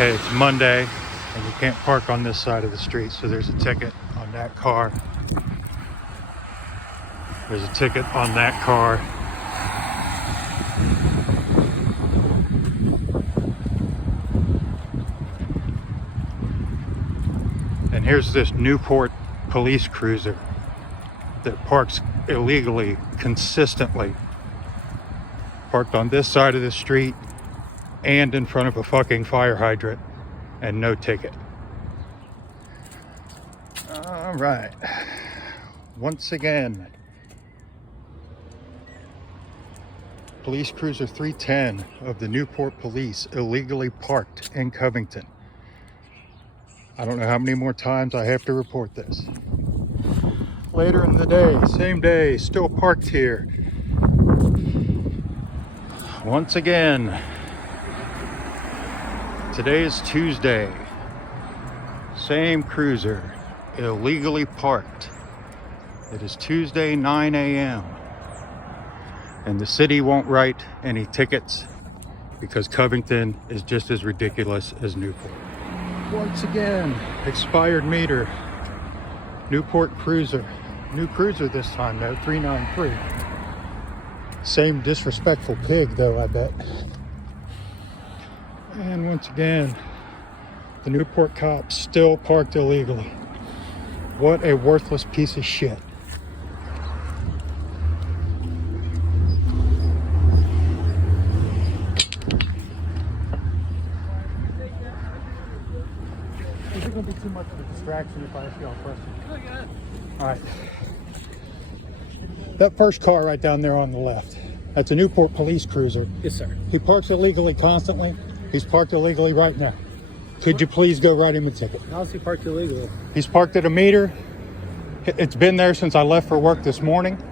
Okay, it's Monday and you can't park on this side of the street, so there's a ticket on that car. There's a ticket on that car. And here's this Newport police cruiser that parks illegally consistently. Parked on this side of the street and in front of a fucking fire hydrant, and no ticket. All right. Once again, Police Cruiser 310 of the Newport Police illegally parked in Covington. I don't know how many more times I have to report this. Later in the day, same day, still parked here. Once again, today is Tuesday. Same cruiser, illegally parked. It is Tuesday, 9 a.m. And the city won't write any tickets because Covington is just as ridiculous as Newport. Once again, expired meter. Newport Cruiser. New cruiser this time though, 393. Same disrespectful pig though, I bet. And once again, the Newport Cops still parked illegally. What a worthless piece of shit. Is it going to be too much of a distraction if I ask y'all a question? All right. That first car right down there on the left, that's a Newport police cruiser. Yes, sir. He parks illegally constantly. He's parked illegally right now. Could you please go write him a ticket? How's he parked illegally? He's parked at a meter. It's been there since I left for work this morning.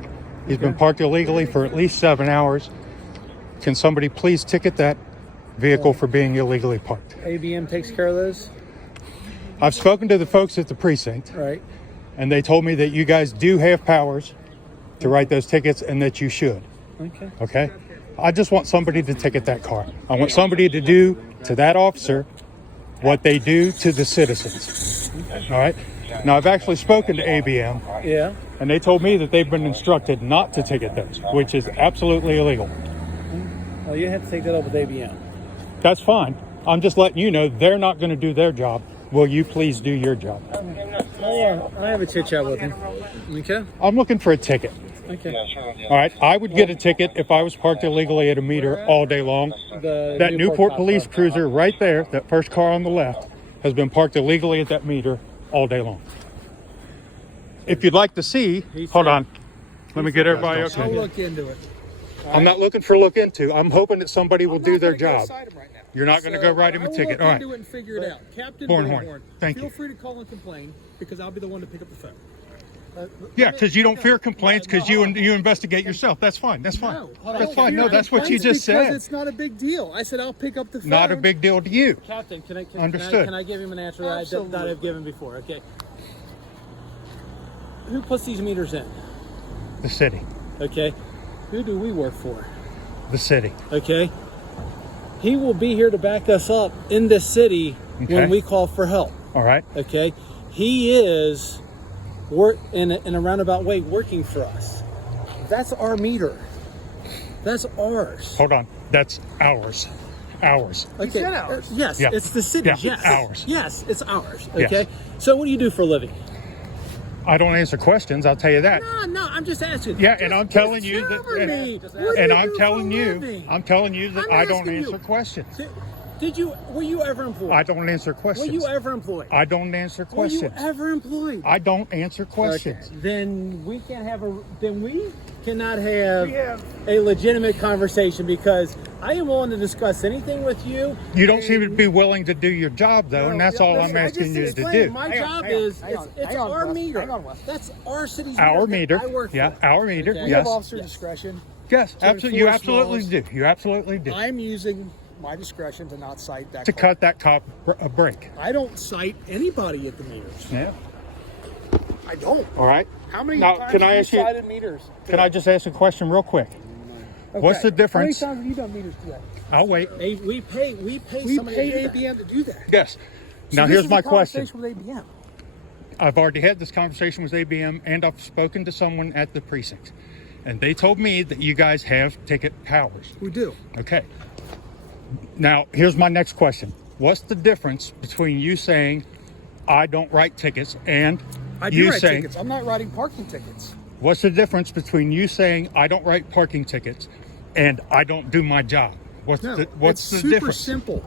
He's been parked illegally for at least 7 hours. Can somebody please ticket that vehicle for being illegally parked? ABM takes care of those? I've spoken to the folks at the precinct. Right. And they told me that you guys do have powers to write those tickets and that you should. Okay. Okay? I just want somebody to ticket that car. I want somebody to do to that officer what they do to the citizens. All right? Now, I've actually spoken to ABM. Yeah. And they told me that they've been instructed not to ticket those, which is absolutely illegal. Well, you have to take that up with ABM. That's fine. I'm just letting you know they're not going to do their job. Will you please do your job? I have a chit chat with him. Okay. I'm looking for a ticket. Okay. All right. I would get a ticket if I was parked illegally at a meter all day long. That Newport police cruiser right there, that first car on the left, has been parked illegally at that meter all day long. If you'd like to see, hold on. Let me get everybody okay. I'll look into it. I'm not looking for look into. I'm hoping that somebody will do their job. You're not going to go write him a ticket. All right. I'll look into it and figure it out. Captain Bornhorn, thank you. Feel free to call and complain because I'll be the one to pick up the phone. Yeah, because you don't fear complaints because you investigate yourself. That's fine. That's fine. No, That's fine. No, that's what you just said. It's not a big deal. I said I'll pick up the phone. Not a big deal to you. Captain, Understood. Can I give him an answer that I've given before? Okay. Who puts these meters in? The city. Okay. Who do we work for? The city. Okay. He will be here to back us up in this city when we call for help. All right. Okay. He is in a roundabout way working for us. That's our meter. That's ours. Hold on. That's ours. Ours. Okay. You said ours. Yes. Yeah. It's the city. Yeah. Yes. Ours. Yes. It's ours. Yes. Okay. So what do you do for a living? I don't answer questions. I'll tell you that. No. I'm just asking. Yeah, and I'm telling you that. I'm telling you that I don't answer questions. Were you ever employed? I don't answer questions. Were you ever employed? I don't answer questions. Were you ever employed? I don't answer questions. Okay. Then we cannot have a legitimate conversation because I am willing to discuss anything with you. You don't seem to be willing to do your job though, and that's all I'm asking you to do. My job is it's our meter. That's our city's Our meter. I work Yeah, for. our meter. Okay. We Yes. have officer discretion. Yes, absolutely. You absolutely laws. do. You absolutely do. I'm using my discretion to not cite that To car. cut that cop a break. I don't cite anybody at the meters. Yeah. I don't. All right. How many Now, times can I have ask you you- cited meters? Can I just ask a question real quick? What's the difference? How many times have you done meters today? I'll wait. Hey, we pay We somebody paid to do that. ABM to do that. Yes. So Now this here's is my a question. conversation with ABM. I've already had this conversation with ABM, and I've spoken to someone at the precinct, and they told me that you guys have ticket powers. We do. Okay. Now here's my next question. What's the difference between you saying I don't write tickets and I do you write saying tickets. I'm not writing parking tickets. what's the difference between you saying I don't write parking tickets and I don't do my job? What's No, what's it's the super difference? simple,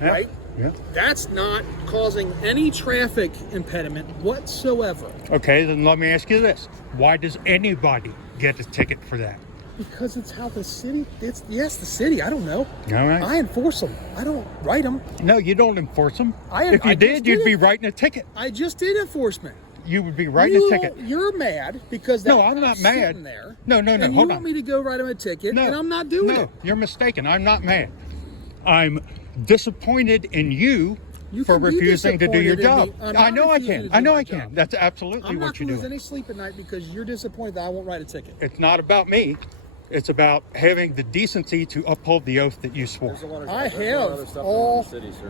Yeah. right? Yeah. That's not causing any traffic impediment whatsoever. Okay, then let me ask you this. Why does anybody get a ticket for that? Because it's how the city, the city, I don't know. All right. I enforce them. I don't write them. No, you don't enforce them. If you I did, just you'd did be it. writing a ticket. I just did enforcement. You would be writing a ticket. You're mad because that No, I'm not cop's mad. sitting there. No, and hold you on. want me to go write him a ticket, No, and I'm not doing no, it. you're mistaken. I'm not mad. I'm disappointed in you, You for can be refusing to do your disappointed in job. me. I'm I not know I refusing can. to do I know my I can. job. That's absolutely I'm what not you're going to lose doing. any sleep at night because you're disappointed that I won't write a ticket. It's not about me. It's about having the decency to uphold the oath that you swore. I have all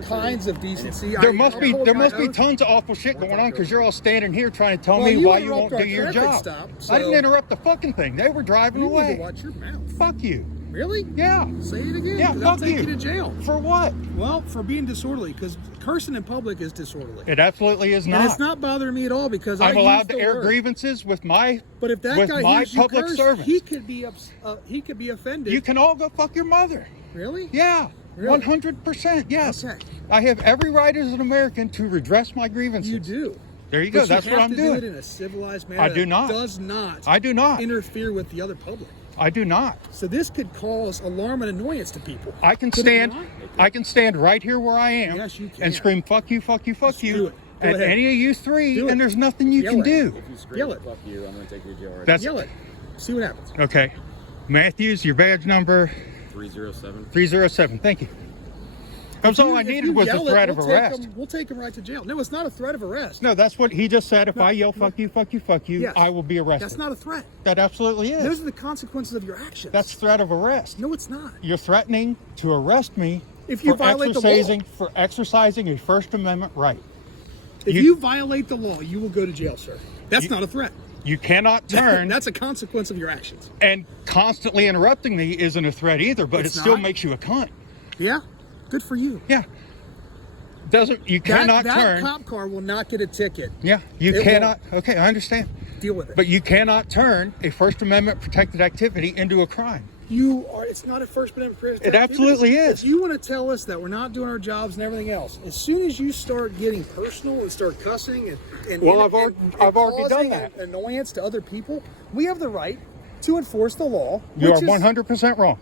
kinds of decency. There must be oath. tons of awful shit going on because you're all standing here trying to tell Well, me you why you won't interrupt do our your traffic job. stop, I didn't so- interrupt the fucking thing. They were driving You need away. to watch your mouth. Fuck you. Really? Yeah. Say it again. Yeah, 'cause I'll fuck take you. you to jail. For what? Well, for being disorderly, because cursing in public is disorderly. It absolutely is not. And it's not bothering me at all because I'm I allowed use to the air word. grievances with my But if that with guy my hears you public curse, servants. he could be offended. You can all go fuck your mother. Really? Yeah. Really? 100%. Yes. Okay. I have every right as an American to redress my grievances. You do. There you go. But That's you what have I'm to doing. do it in a civilized manner. I do that not. Does not. I do not. Interfere with the other public. I do not. So this could cause alarm and annoyance to people. I can Could it stand. not? I can stand right here where I am. Yes, you can. And scream "fuck you, fuck you, fuck Just you" do it. Go at ahead. any of you three, Do it. and there's nothing you Yell can at do. If you scream Yell it. fuck you, I'm going to take you to jail right That's Yell it. See what happens. okay. Matthews, your badge number 307. 307. Thank you. That's all I If needed you was a yell it, threat of we'll take arrest. We'll take him right to jail. No, it's not a threat of arrest. No, that's what he just said. If I yell "fuck you, fuck you, fuck you," Yes. I will be arrested. That's not a threat. That absolutely is. Those are the consequences of your actions. That's threat of arrest. No, it's not. You're threatening to arrest me If you for violate the law. exercising a First Amendment right. If you violate the law, you will go to jail, sir. That's not a threat. You cannot turn, That's a consequence of your actions. and constantly interrupting me isn't a threat either, but It's it still not? makes you a cunt. Yeah? Good for you. Yeah. You cannot that turn. cop car will not get a ticket. Yeah, you It cannot. Okay, I understand. Deal with it. But you cannot turn a First Amendment protected activity into a crime. It's not a First Amendment protected It absolutely activity. is. If you want to tell us that we're not doing our jobs and everything else, as soon as you start getting personal and start cussing and Well, I've already done causing that. an annoyance to other people, we have the right to enforce the law. You are which is- 100% wrong.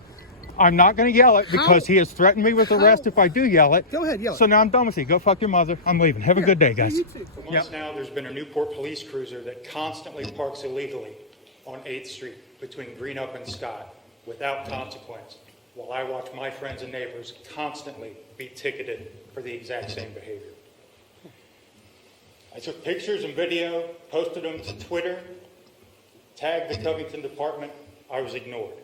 I'm not going to yell it because How? he has threatened me with arrest if I do yell it. Go ahead, yell it. So now I'm done with you. Go fuck your mother. I'm leaving. Have a good day, guys. You too. For months now, there's been a Newport police cruiser that constantly parks illegally on 8th Street between Greenup and Scott without consequence, while I watch my friends and neighbors constantly be ticketed for the exact same behavior. I took pictures and video, posted them to Twitter, tagged the Covington department. I was ignored.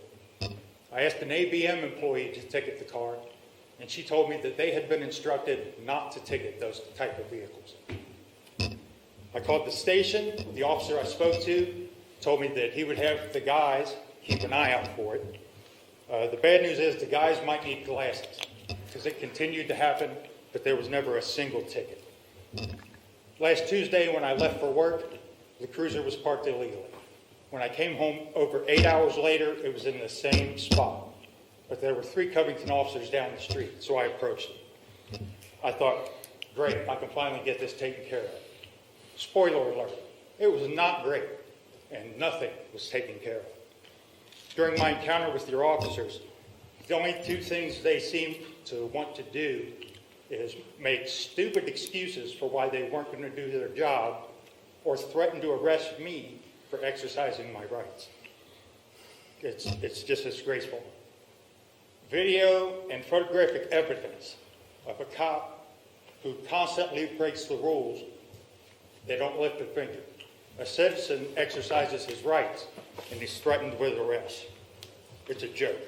I asked an ABM employee to ticket the car, and she told me that they had been instructed not to ticket those type of vehicles. I called the station. The officer I spoke to told me that he would have the guys keep an eye out for it. The bad news is the guys might need glasses because it continued to happen, but there was never a single ticket. Last Tuesday when I left for work, the cruiser was parked illegally. When I came home over 8 hours later, it was in the same spot. But there were 3 Covington officers down the street, so I approached them. I thought, great, I can finally get this taken care of. Spoiler alert, it was not great, and nothing was taken care of. During my encounter with your officers, the only 2 things they seemed to want to do is make stupid excuses for why they weren't going to do their job or threaten to arrest me for exercising my rights. It's just disgraceful. Video and photographic evidence of a cop who constantly breaks the rules, they don't lift a finger. A citizen exercises his rights and he's threatened with arrest. It's a joke.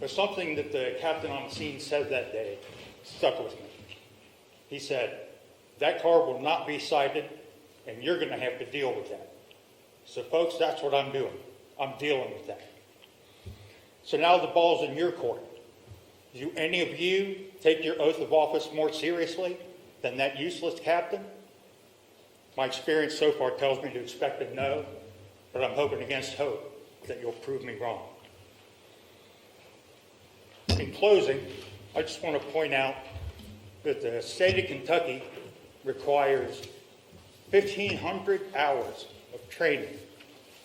But something that the captain on the scene said that day stuck with me. He said, that car will not be cited, and you're going to have to deal with that. So, folks, that's what I'm doing. I'm dealing with that. So now the ball's in your court. Do any of you take your oath of office more seriously than that useless captain? My experience so far tells me to expect a no, but I'm hoping against hope that you'll prove me wrong. In closing, I just want to point out that the state of Kentucky requires 1,500 hours of training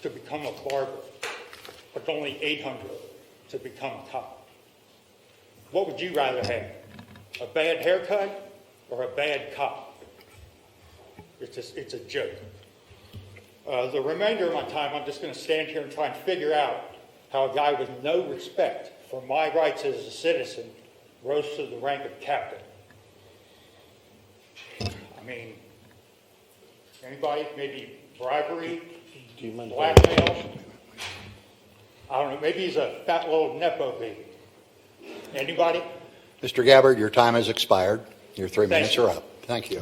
to become a barber, but only 800 to become a cop. What would you rather have? A bad haircut or a bad cop? It's a joke. The remainder of my time, I'm just going to stand here and try and figure out how a guy with no respect for my rights as a citizen rose to the rank of captain. I mean, anybody? Maybe bribery, blackmail? I don't know. Maybe he's a fat little Nepo baby. Anybody? Mr. Gabbard, your time has expired. Your 3 minutes you. are up. Thank you.